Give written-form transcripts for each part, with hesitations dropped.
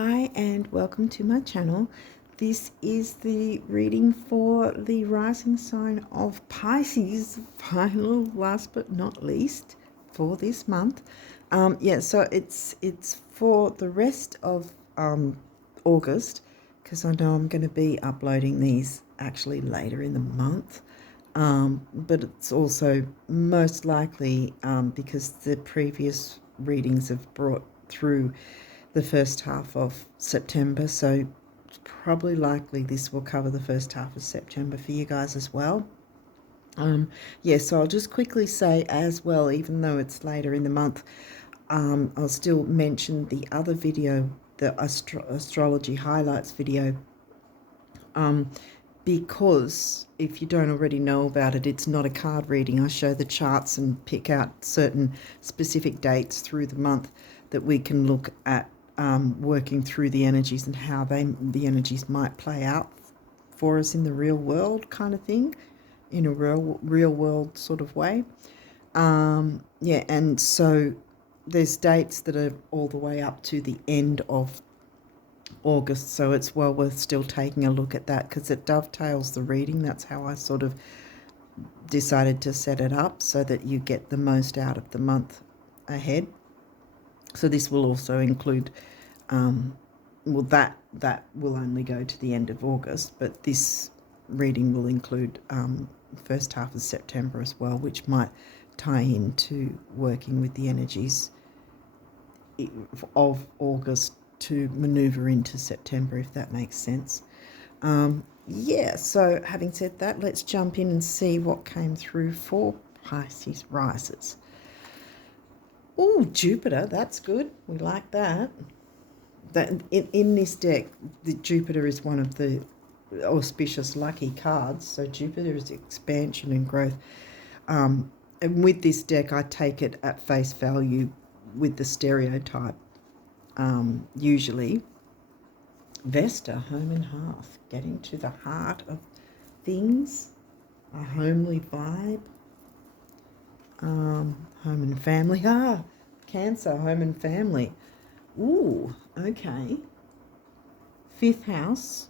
Hi and welcome to my channel. This is the reading for the rising sign of Pisces, final last but not least for this month. So it's for the rest of August, because I know I'm going to be uploading these actually later in the month. But it's also most likely because the previous readings have brought through the first half of September, so it's probably likely this will cover the first half of September for you guys as well. So I'll just quickly say as well, even though it's later in the month, I'll still mention the other video, the astrology highlights video, because if you don't already know about it, it's not a card reading. I show the charts and pick out certain specific dates through the month that we can look at, working through the energies and how the energies might play out for us in the real world, kind of thing, in a real world sort of way. And so there's dates that are all the way up to the end of August, so it's well worth still taking a look at that because it dovetails the reading. That's how I sort of decided to set it up, so that you get the most out of the month ahead. So this will also include, that will only go to the end of August, but this reading will include first half of September as well, which might tie into working with the energies of August to maneuver into September, if that makes sense. So having said that, let's jump in and see what came through for Pisces risers. Oh, Jupiter, that's good. We like that. That in this deck, the Jupiter is one of the auspicious lucky cards. So Jupiter is expansion and growth. And with this deck, I take it at face value with the stereotype. Usually, Vesta, home and hearth, getting to the heart of things, a homely vibe. Home and family. Cancer, home and family. Ooh, okay. Fifth house.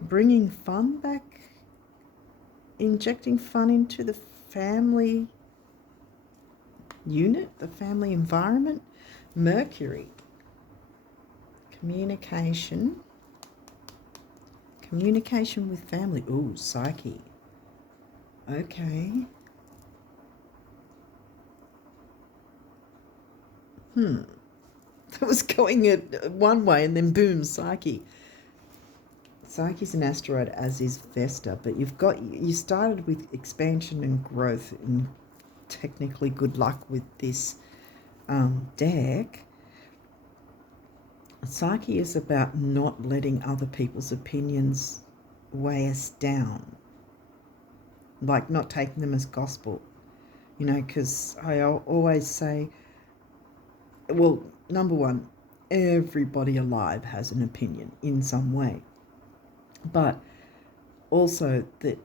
Bringing fun back. Injecting fun into the family unit, the family environment. Mercury. Communication. Communication with family. Ooh, Psyche. Okay. That was going one way and then boom, Psyche. Psyche's an asteroid, as is Vesta, but you started with expansion and growth, and technically good luck with this deck. Psyche is about not letting other people's opinions weigh us down, like not taking them as gospel, because I always say, well, number one, everybody alive has an opinion in some way, but also that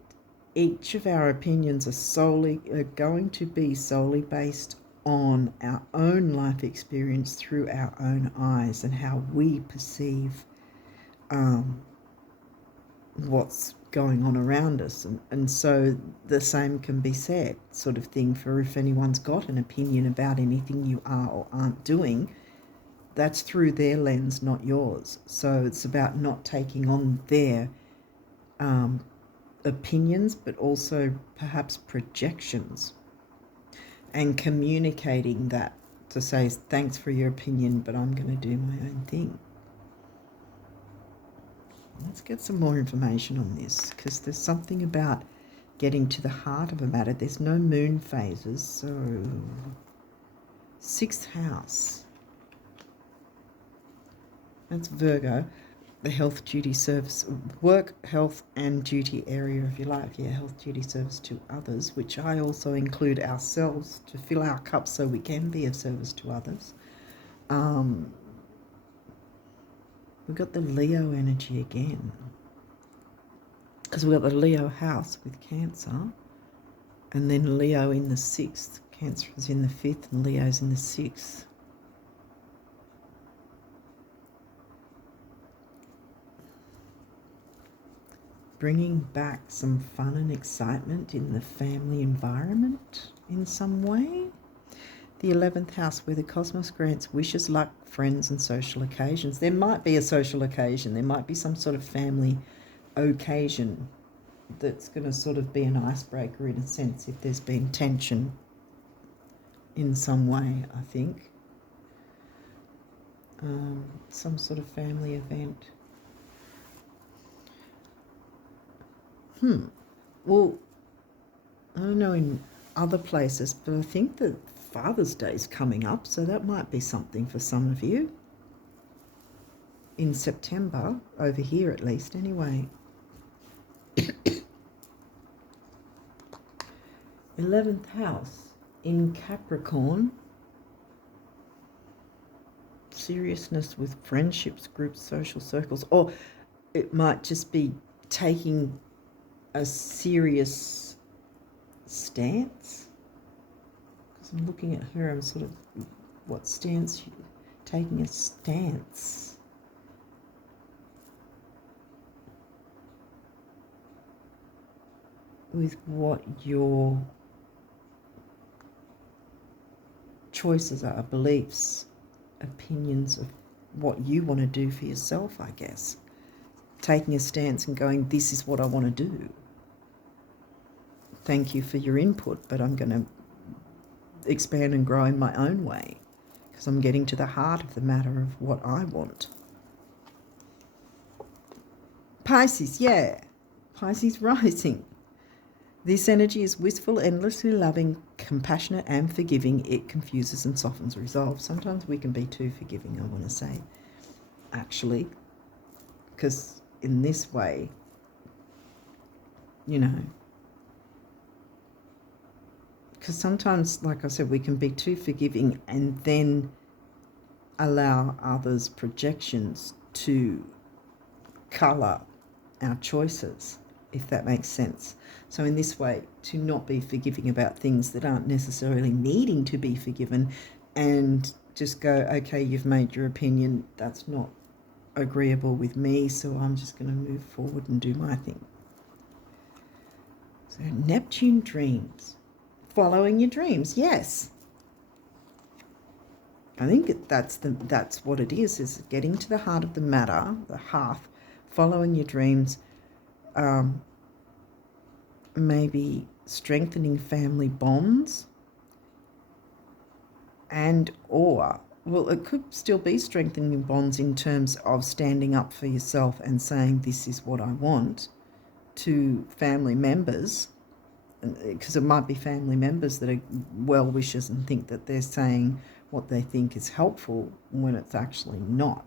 each of our opinions are going to be solely based on our own life experience through our own eyes and how we perceive what's going on around us. And so the same can be said, sort of thing, for if anyone's got an opinion about anything you are or aren't doing, that's through their lens, not yours. So it's about not taking on their opinions, but also perhaps projections, and communicating that to say, thanks for your opinion, but I'm going to do my own thing. Let's get some more information on this, because there's something about getting to the heart of a matter. There's no moon phases, so sixth house. That's Virgo. The health, duty, service, work, health and duty area, if you like. Yeah, health, duty, service to others, which I also include ourselves to fill our cups so we can be of service to others. We've got the Leo energy again, because we've got the Leo house with Cancer, and then Leo in the 6th. Cancer is in the 5th and Leo's in the 6th. bringing back some fun and excitement in the family environment in some way. The 11th house, where the cosmos grants wishes, luck, friends, and social occasions. There might be a social occasion. There might be some sort of family occasion that's going to sort of be an icebreaker in a sense if there's been tension in some way, I think. Some sort of family event. Well, I don't know in other places, but I think that Father's Day is coming up, so that might be something for some of you. In September, over here at least, anyway. 11th house in Capricorn. Seriousness with friendships, groups, social circles. Or it might just be taking a serious stance. Because I'm looking at her, I'm sort of, what stance? Taking a stance. With what your choices are, beliefs, opinions of what you want to do for yourself, I guess. Taking a stance and going, this is what I want to do. Thank you for your input, but I'm going to expand and grow in my own way because I'm getting to the heart of the matter of what I want. Pisces, yeah. Pisces rising. This energy is wistful, endlessly loving, compassionate and forgiving. It confuses and softens resolve. Sometimes we can be too forgiving, I want to say, actually, because in this way, you know, because sometimes, like I said, we can be too forgiving and then allow others' projections to colour our choices, if that makes sense. So in this way, to not be forgiving about things that aren't necessarily needing to be forgiven and just go, okay, you've made your opinion, that's not agreeable with me, so I'm just going to move forward and do my thing. So Neptune dreams. Following your dreams, yes. I think that's what it is getting to the heart of the matter, the hearth, following your dreams, maybe strengthening family bonds well, it could still be strengthening bonds in terms of standing up for yourself and saying this is what I want to family members, because it might be family members that are well-wishers and think that they're saying what they think is helpful when it's actually not.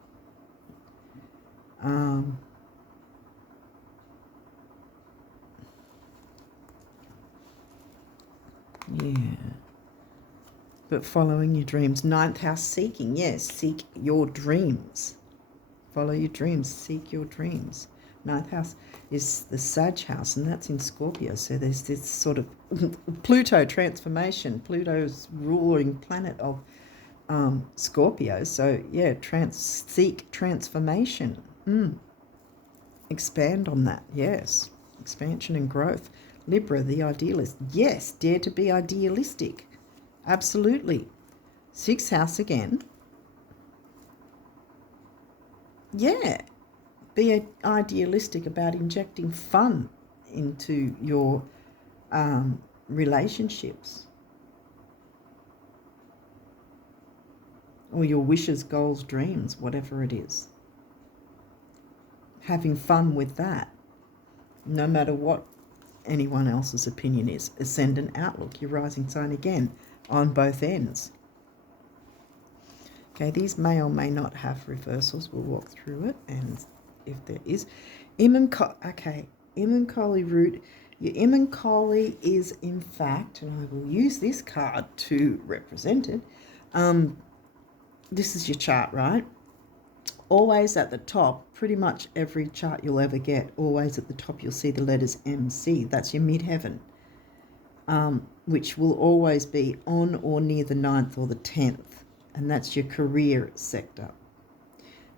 Yeah. But following your dreams. 9th house, seeking. Yes, seek your dreams. Follow your dreams. Seek your dreams. 9th house is the Sag house, and that's in Scorpio. So there's this sort of Pluto transformation. Pluto's ruling planet of Scorpio. So, yeah, seek transformation. Expand on that. Yes. Expansion and growth. Libra, the idealist. Yes, dare to be idealistic. Absolutely. 6th house again. Yeah. Be idealistic about injecting fun into your relationships or your wishes, goals, dreams, whatever it is. Having fun with that, no matter what anyone else's opinion is. Ascendant outlook, your rising sign again, on both ends. Okay, these may or may not have reversals. We'll walk through it, and if there is. Imancoli root. Your Imancoli is, in fact, and I will use this card to represent it. This is your chart, right? Always at the top, pretty much every chart you'll ever get, always at the top you'll see the letters MC. That's your midheaven, which will always be on or near the 9th or the 10th, and that's your career sector.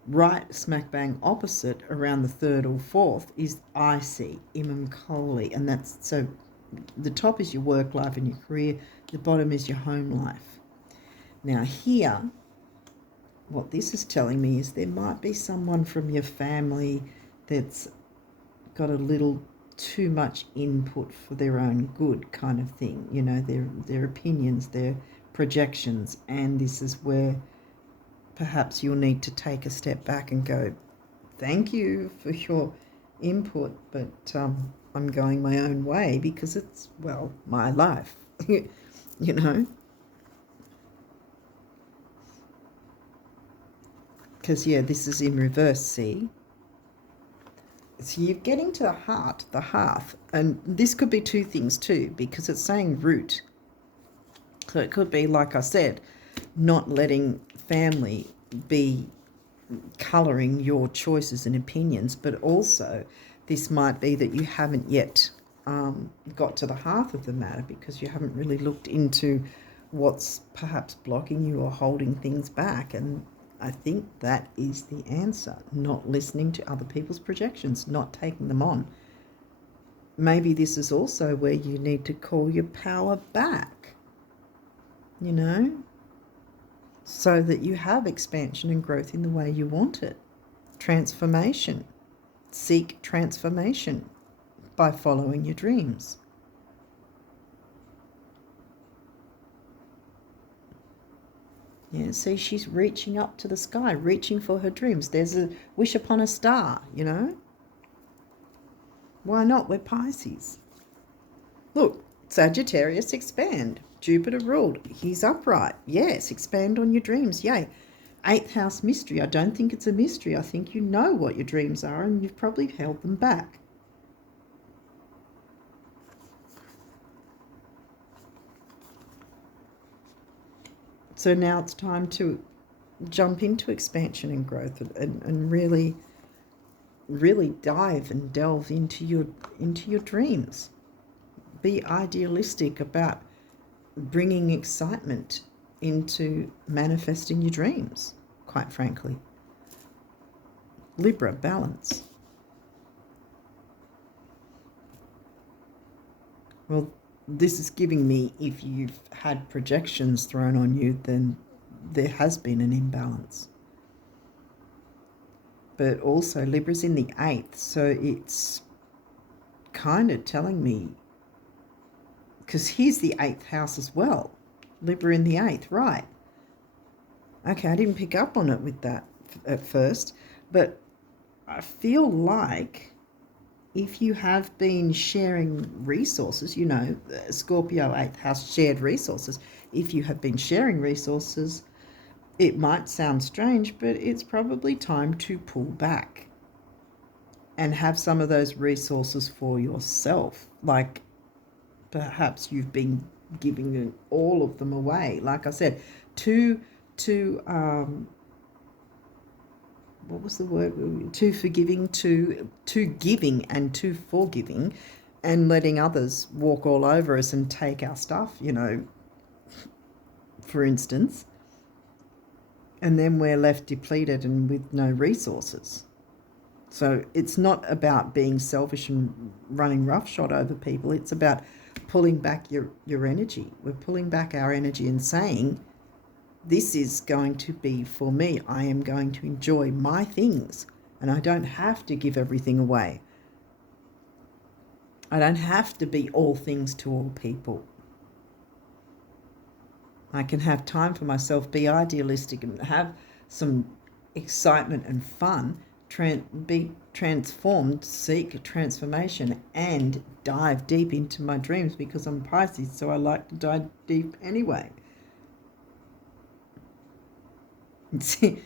right smack bang opposite around the 3rd or 4th is I see, Imam Kohli. And that's, so the top is your work life and your career, the bottom is your home life. Now here, what this is telling me is there might be someone from your family that's got a little too much input for their own good, kind of thing, you know, their opinions, their projections, and this is where perhaps you'll need to take a step back and go, thank you for your input, but I'm going my own way because it's, well, my life, you know. Because, yeah, this is in reverse, see? So you're getting to the hearth, and this could be two things too, because it's saying root. So it could be, like I said, not letting family be colouring your choices and opinions, but also this might be that you haven't yet got to the heart of the matter because you haven't really looked into what's perhaps blocking you or holding things back. And I think that is the answer, not listening to other people's projections, not taking them on. Maybe this is also where you need to call your power back, you know, so that you have expansion and growth in the way you want it. Transformation. Seek transformation by following your dreams. Yeah, see, she's reaching up to the sky, reaching for her dreams. There's a wish upon a star, you know. Why not? We're Pisces. Look, Sagittarius, expand. Jupiter ruled. He's upright. Yes, expand on your dreams. Yay. 8th house mystery. I don't think it's a mystery. I think you know what your dreams are and you've probably held them back. So now it's time to jump into expansion and growth and really, really dive and delve into your dreams. Be idealistic about bringing excitement into manifesting your dreams, quite frankly. Libra, balance. Well, this is giving me, if you've had projections thrown on you, then there has been an imbalance. But also Libra's in the 8th, so it's kind of telling me, because here's the 8th house as well. Libra in the 8th, right. Okay, I didn't pick up on it with that at first, but I feel like if you have been sharing resources, you know, Scorpio 8th house, shared resources, if you have been sharing resources, it might sound strange, but it's probably time to pull back and have some of those resources for yourself. Like perhaps you've been giving all of them away. Like I said, what was the word? Too forgiving, too giving and too forgiving, and letting others walk all over us and take our stuff, you know, for instance. And then we're left depleted and with no resources. So it's not about being selfish and running roughshod over people. It's about pulling back your energy. We're pulling back our energy and saying, this is going to be for me. I am going to enjoy my things, and I don't have to give everything away. I don't have to be all things to all people. I can have time for myself, be idealistic, and have some excitement and fun, be transformed, seek transformation, and dive deep into my dreams, because I'm Pisces, so I like to dive deep anyway. See,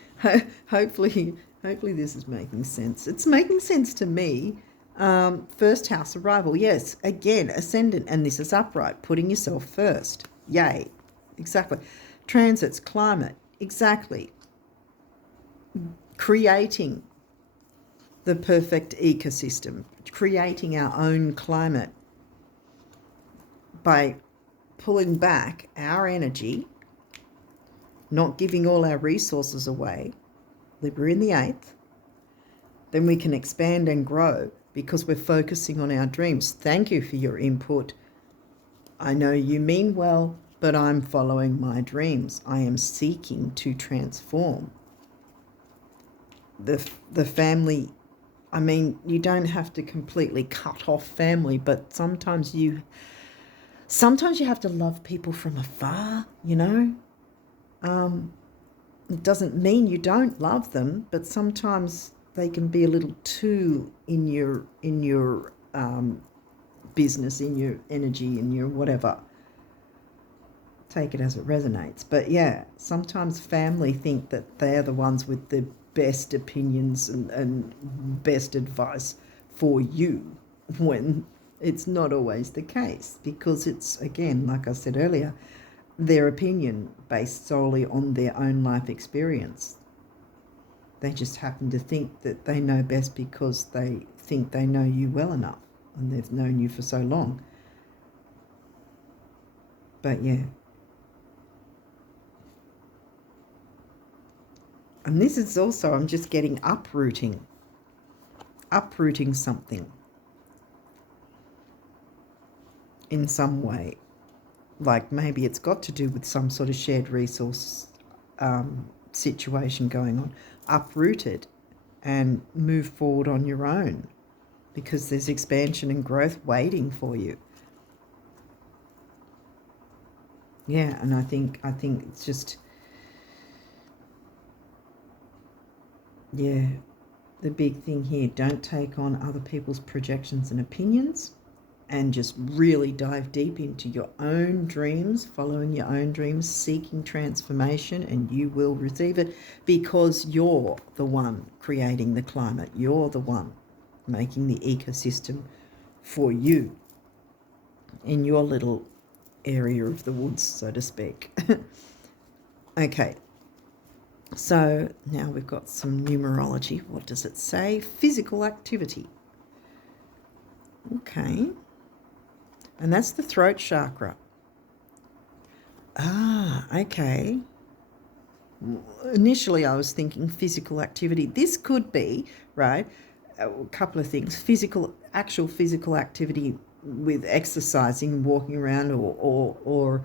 hopefully this is making sense. It's making sense to me. 1st house, arrival, yes, again, ascendant, and this is upright, putting yourself first. Yay, exactly. Transits, climate, exactly. Creating the perfect ecosystem, creating our own climate by pulling back our energy, not giving all our resources away, Libra in the 8th, then we can expand and grow because we're focusing on our dreams. Thank you for your input. I know you mean well, but I'm following my dreams. I am seeking to transform. The family, I mean, you don't have to completely cut off family, but sometimes you have to love people from afar, you know. It doesn't mean you don't love them, but sometimes they can be a little too in your business, in your energy, in your whatever. Take it as it resonates. But yeah, sometimes family think that they're the ones with the best opinions and best advice for you, when it's not always the case, because it's, again, like I said earlier, their opinion based solely on their own life experience. They just happen to think that they know best because they think they know you well enough and they've known you for so long. But yeah. And this is also, I'm just getting uprooting something in some way. Like maybe it's got to do with some sort of shared resource situation going on. Uproot it and move forward on your own, because there's expansion and growth waiting for you. Yeah, and I think it's just, yeah, the big thing here, don't take on other people's projections and opinions, and just really dive deep into your own dreams, following your own dreams, seeking transformation, and you will receive it, because you're the one creating the climate. You're the one making the ecosystem for you in your little area of the woods, so to speak. Okay, so now we've got some numerology. What does it say? Physical activity. Okay. And that's the throat chakra. Ah, okay. Initially, I was thinking physical activity. This could be, right, a couple of things. Actual physical activity with exercising, walking around, or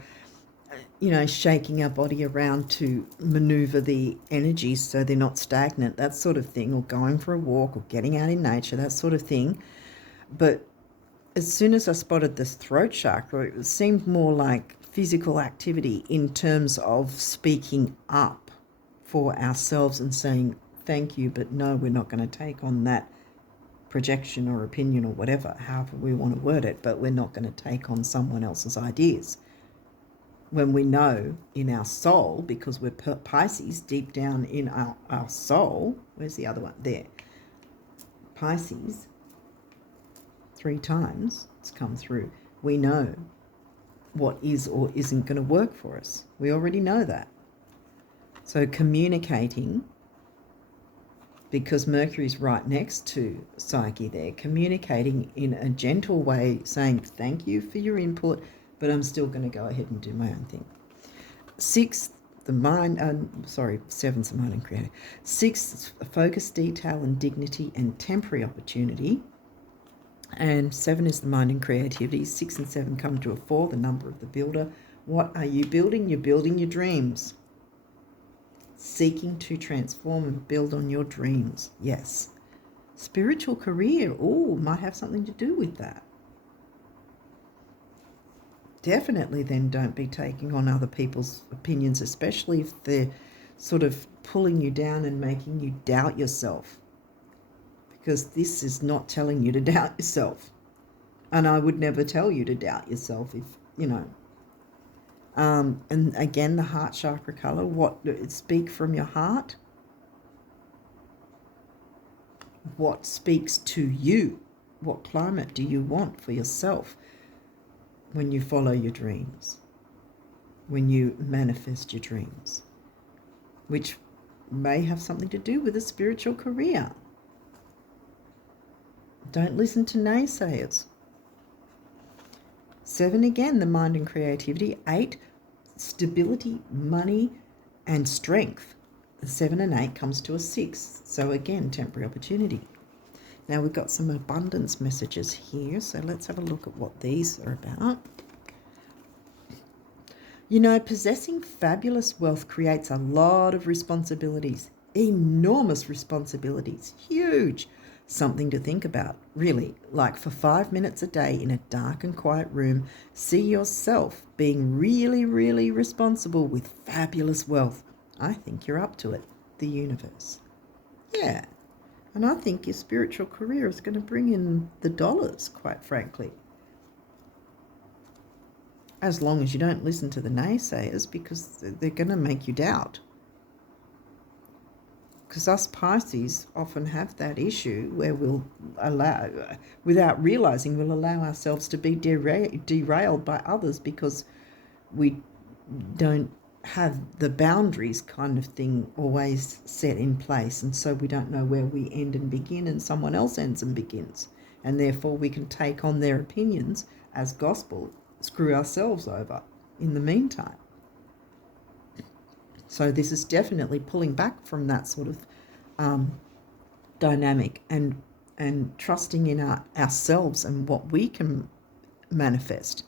you know, shaking our body around to maneuver the energies so they're not stagnant, that sort of thing, or going for a walk or getting out in nature, that sort of thing. But as soon as I spotted this throat chakra, it seemed more like physical activity in terms of speaking up for ourselves and saying, thank you, but no, we're not going to take on that projection or opinion or whatever, however we want to word it, but we're not going to take on someone else's ideas. When we know in our soul, because we're Pisces, deep down in our soul, where's the other one? There. Pisces, 3 times it's come through. We know what is or isn't going to work for us. We already know that. So communicating, because Mercury's right next to Psyche there, communicating in a gentle way, saying thank you for your input, but I'm still going to go ahead and do my own thing. 6th, the mind, 7's the mind and creative. 6th, focus, detail and dignity and temporary opportunity. And 7 is the mind and creativity. 6 and 7 come to a 4, the number of the builder. What are you building? You're building your dreams. Seeking to transform and build on your dreams. Yes. Spiritual career. Oh, might have something to do with that. Definitely then don't be taking on other people's opinions, especially if they're sort of pulling you down and making you doubt yourself. Because this is not telling you to doubt yourself. And I would never tell you to doubt yourself if, you know. And again, the heart chakra color, speak from your heart. What speaks to you? What climate do you want for yourself when you follow your dreams? When you manifest your dreams? Which may have something to do with a spiritual career. Don't listen to naysayers. 7, again, the mind and creativity. 8, stability, money, and strength. 7 and 8 comes to a 6. So again, temporary opportunity. Now we've got some abundance messages here. So let's have a look at what these are about. You know, possessing fabulous wealth creates a lot of responsibilities. Enormous responsibilities. Huge. Something to think about, really. Like for 5 minutes a day in a dark and quiet room, see yourself being really, really responsible with fabulous wealth. I think you're up to it, the universe. Yeah. And I think your spiritual career is going to bring in the dollars, quite frankly. As long as you don't listen to the naysayers, because they're going to make you doubt. Because us Pisces often have that issue where we'll allow, without realising, we'll allow ourselves to be derailed by others because we don't have the boundaries kind of thing always set in place, and so we don't know where we end and begin and someone else ends and begins, and therefore we can take on their opinions as gospel, screw ourselves over in the meantime. So this is definitely pulling back from that sort of dynamic and trusting in ourselves and what we can manifest,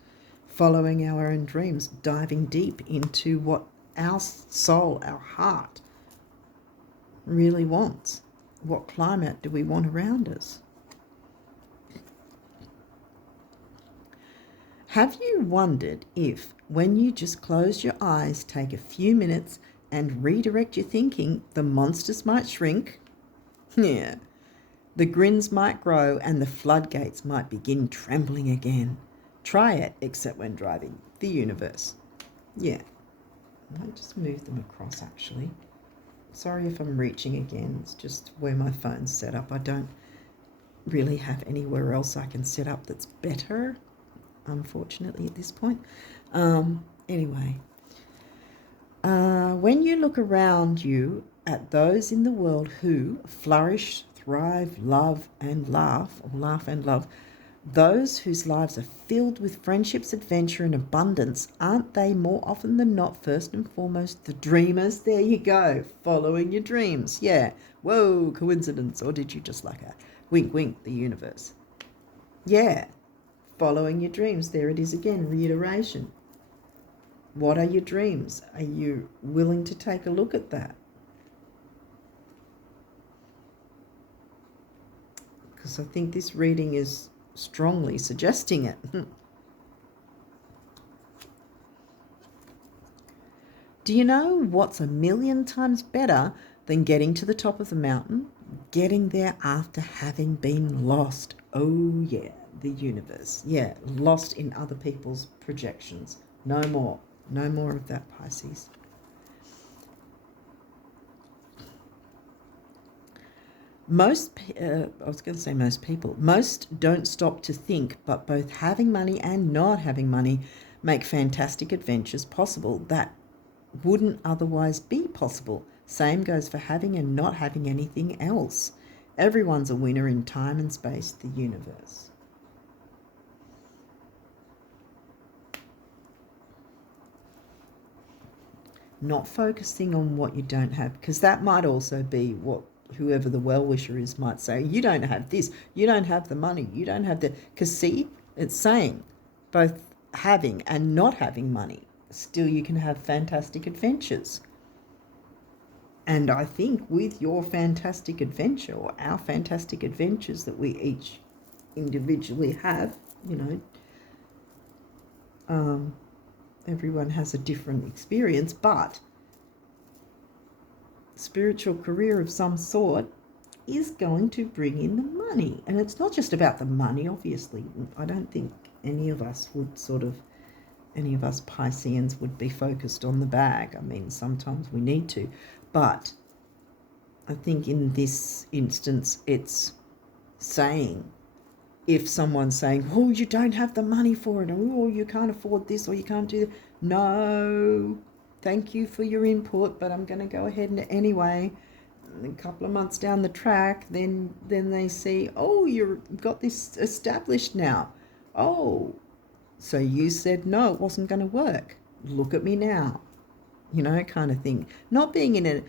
following our own dreams, diving deep into what our soul, our heart really wants. What climate do we want around us? Have you wondered if, when you just close your eyes, take a few minutes and redirect your thinking, the monsters might shrink? Yeah. The grins might grow and the floodgates might begin trembling again. Try it, except when driving the universe. Yeah. I might just move them across, actually. Sorry if I'm reaching again. It's just where my phone's set up. I don't really have anywhere else I can set up that's better, unfortunately, at this point. Anyway. When you look around you at those in the world who flourish, thrive, love and laugh, or laugh and love, those whose lives are filled with friendships, adventure and abundance, aren't they more often than not first and foremost the dreamers? There you go, following your dreams. Yeah, whoa, coincidence, or did you just like a wink wink the universe? Yeah, following your dreams. There it is again, reiteration. What are your dreams? Are you willing to take a look at that? Because I think this reading is strongly suggesting it. Do you know what's 1,000,000 times better than getting to the top of the mountain? Getting there after having been lost. Oh yeah, the universe. Yeah, lost in other people's projections. No more. No more of that, Pisces. Most don't stop to think, but both having money and not having money make fantastic adventures possible that wouldn't otherwise be possible. Same goes for having and not having anything else. Everyone's a winner in time and space, the universe. Not focusing on what you don't have, because that might also be what whoever the well-wisher is might say. You don't have this, you don't have the money, you don't have the... Because see, it's saying both having and not having money, still you can have fantastic adventures. And I think with your fantastic adventure, or our fantastic adventures that we each individually have, everyone has a different experience, but spiritual career of some sort is going to bring in the money. And it's not just about the money, obviously. I don't think any of us Pisceans would be focused on the bag. I mean, sometimes we need to. But I think in this instance, it's saying, if someone's saying, oh, you don't have the money for it, or oh, you can't afford this, or you can't do that. No, thank you for your input, but I'm going to go ahead and anyway. A couple of months down the track, then they see, oh, you've got this established now. Oh, so you said no, it wasn't going to work. Look at me now, kind of thing. Not being in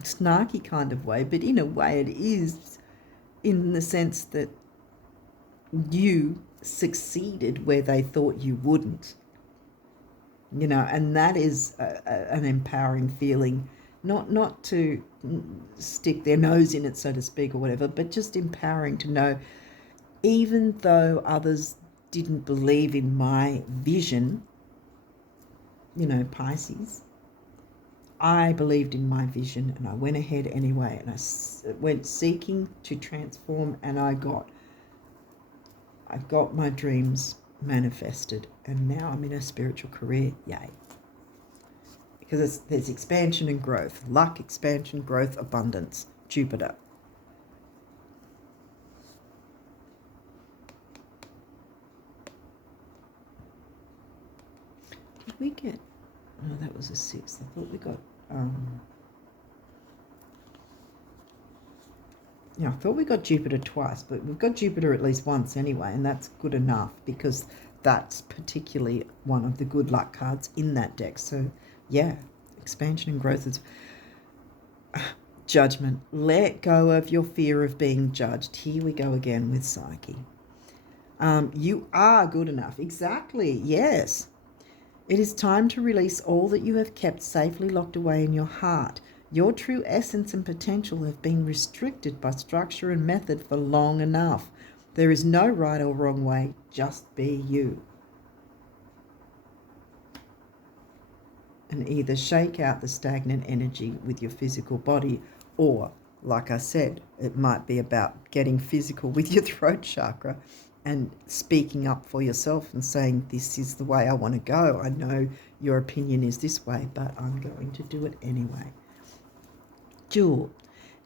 snarky kind of way, but in a way it is, in the sense that you succeeded where they thought you wouldn't, and that is an empowering feeling, not to stick their nose in it, so to speak, or whatever, but just empowering to know, even though others didn't believe in my vision, Pisces, I believed in my vision and I went ahead anyway, and I went seeking to transform, and I got my dreams manifested, and now I'm in a spiritual career. Yay. Because there's expansion and growth, luck, expansion, growth, abundance, Jupiter. Did we get, oh, that was a 6. I thought we got, I thought we got Jupiter twice, but we've got Jupiter at least once anyway, and that's good enough, because that's particularly one of the good luck cards in that deck. So yeah, expansion and growth is judgment. Let go of your fear of being judged. Here we go again with Psyche. You are good enough. Exactly. Yes. It is time to release all that you have kept safely locked away in your heart. Your true essence and potential have been restricted by structure and method for long enough. There is no right or wrong way. Just be you. And either shake out the stagnant energy with your physical body, or, like I said, it might be about getting physical with your throat chakra and speaking up for yourself and saying, this is the way I want to go. I know your opinion is this way, but I'm going to do it anyway. Jewel.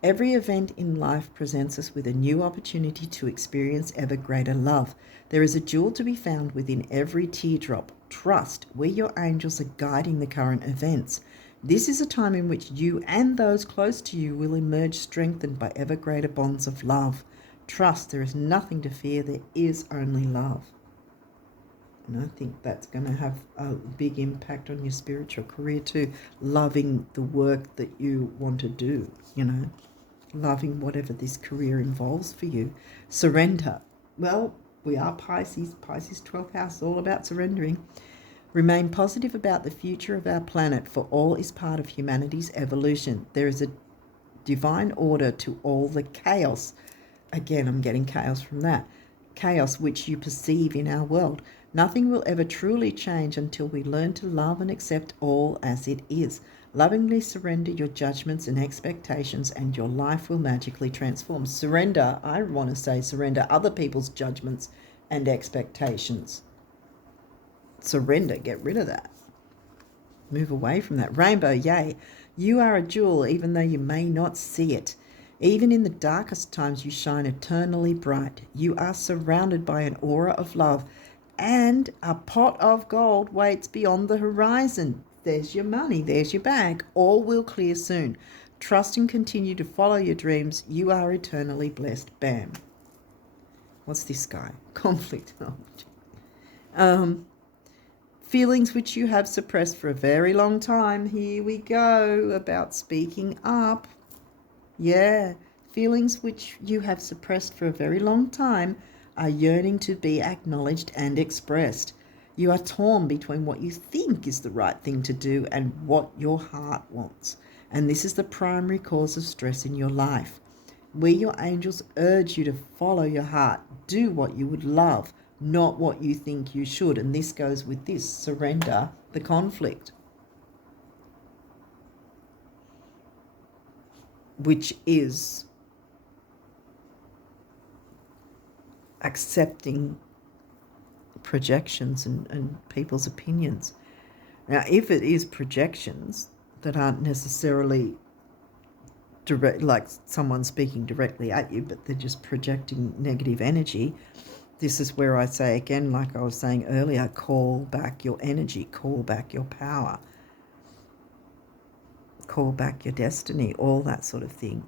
Every event in life presents us with a new opportunity to experience ever greater love. There is a jewel to be found within every teardrop. Trust where your angels are guiding the current events. This is a time in which you and those close to you will emerge strengthened by ever greater bonds of love. Trust, there is nothing to fear, there is only love. And I think that's going to have a big impact on your spiritual career too. Loving the work that you want to do, loving whatever this career involves for you. Surrender. Well, we are Pisces. Pisces 12th house, all about surrendering. Remain positive about the future of our planet, for all is part of humanity's evolution. There is a divine order to all the chaos. Again, I'm getting chaos from that. Chaos which you perceive in our world. Nothing will ever truly change until we learn to love and accept all as it is. Lovingly surrender your judgments and expectations, and your life will magically transform. Surrender, I want to say surrender other people's judgments and expectations. Surrender, get rid of that. Move away from that. Rainbow, yay. You are a jewel, even though you may not see it. Even in the darkest times, you shine eternally bright. You are surrounded by an aura of love, and a pot of gold waits beyond the horizon. There's your money, there's your bag. All will clear soon. Trust and continue to follow your dreams. You are eternally blessed. Bam. What's this guy? Conflict. Feelings which you have suppressed for a very long time. Here we go, about speaking up. Yeah, feelings which you have suppressed for a very long time are yearning to be acknowledged and expressed. You are torn between what you think is the right thing to do and what your heart wants. And this is the primary cause of stress in your life. Where your angels urge you to follow your heart, do what you would love, not what you think you should. And this goes with this: surrender the conflict, which is accepting projections and people's opinions. Now, if it is projections that aren't necessarily direct, like someone speaking directly at you, but they're just projecting negative energy, this is where I say again, like I was saying earlier, call back your energy, call back your power, call back your destiny, all that sort of thing.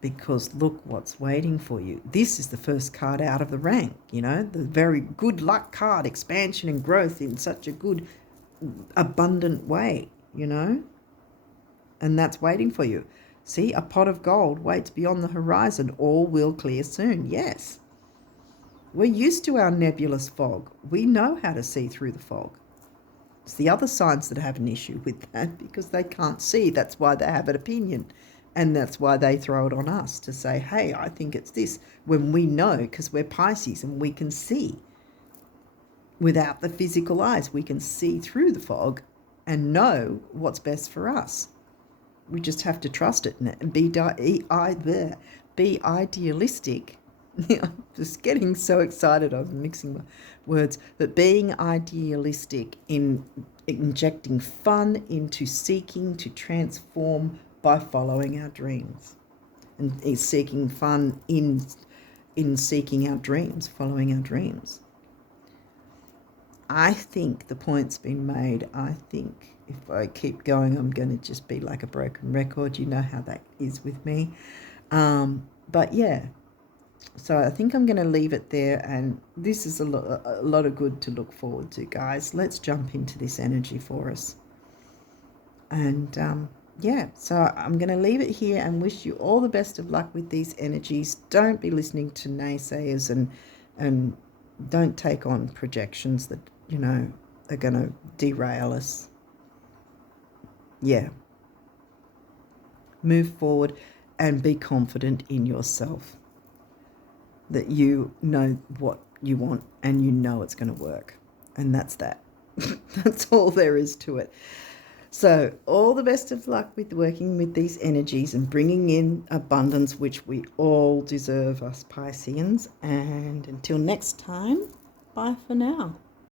Because look what's waiting for you. This is the first card out of the rank, the very good luck card, expansion and growth in such a good abundant way, you know, and that's waiting for you. See, a pot of gold waits beyond the horizon. All will clear soon. Yes. We're used to our nebulous fog. We know how to see through the fog. It's the other signs that have an issue with that because they can't see. That's why they have an opinion. And that's why they throw it on us to say, hey, I think it's this, when we know, because we're Pisces and we can see. Without the physical eyes, we can see through the fog and know what's best for us. We just have to trust it and be idealistic. I'm just getting so excited. I'm mixing my words. But being idealistic in injecting fun into seeking to transform by following our dreams, and seeking fun in seeking our dreams, following our dreams. I think the point's been made. I think if I keep going, I'm going to just be like a broken record. You know how that is with me. But yeah, so I think I'm going to leave it there. And this is a lot of good to look forward to, guys. Let's jump into this energy for us. And yeah, so I'm going to leave it here and wish you all the best of luck with these energies. Don't be listening to naysayers and don't take on projections that, you know, are going to derail us. Yeah. Move forward and be confident in yourself that you know what you want and you know it's going to work. And that's that. That's all there is to it. So all the best of luck with working with these energies and bringing in abundance, which we all deserve, us Pisceans. And until next time, bye for now.